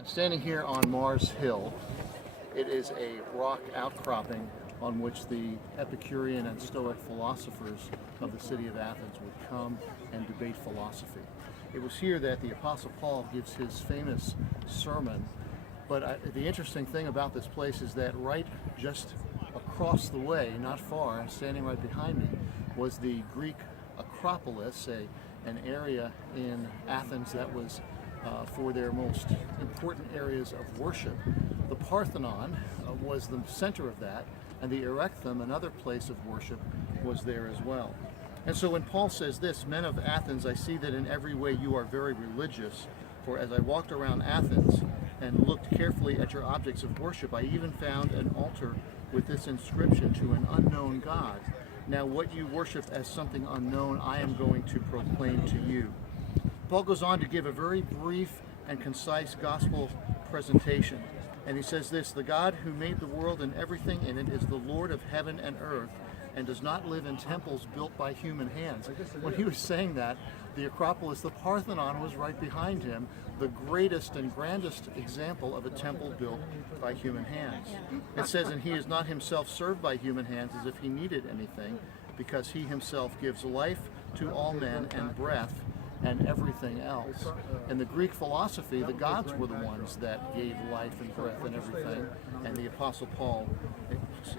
I'm standing here on Mars Hill. It is a rock outcropping on which the Epicurean and Stoic philosophers of the city of Athens would come and debate philosophy. It was here that the Apostle Paul gives his famous sermon. But the interesting thing about this place is that right just across the way, not far, standing right behind me, was the Greek Acropolis, an area in Athens that was for their most important areas of worship. The Parthenon was the center of that, and the Erechthum, another place of worship, was there as well. And so when Paul says this, "Men of Athens, I see that in every way you are very religious, for as I walked around Athens and looked carefully at your objects of worship, I even found an altar with this inscription, to an unknown God. Now what you worship as something unknown, I am going to proclaim to you." Paul goes on to give a very brief and concise gospel presentation. And he says this: "The God who made the world and everything in it is the Lord of heaven and earth, and does not live in temples built by human hands." When he was saying that, the Acropolis, the Parthenon, was right behind him, the greatest and grandest example of a temple built by human hands. It says, "And he is not himself served by human hands as if he needed anything, because he himself gives life to all men and breath and everything else." In the Greek philosophy, the gods were the ones that gave life and breath and everything, and the Apostle Paul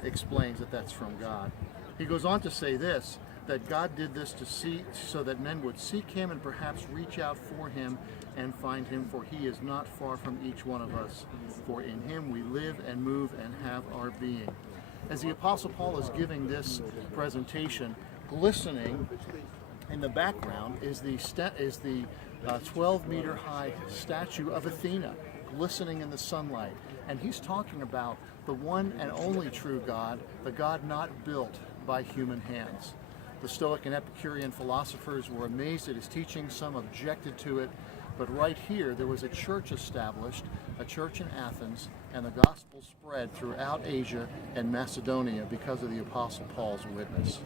explains that that's from God. He goes on to say this, that God did this so that men would seek him and perhaps reach out for him and find him, for he is not far from each one of us. For in him we live and move and have our being. As the Apostle Paul is giving this presentation, glistening in the background is the 12-meter high statue of Athena, glistening in the sunlight. And he's talking about the one and only true God, the God not built by human hands. The Stoic and Epicurean philosophers were amazed at his teaching. Some objected to it. But right here, there was a church established, a church in Athens, and the gospel spread throughout Asia and Macedonia because of the Apostle Paul's witness.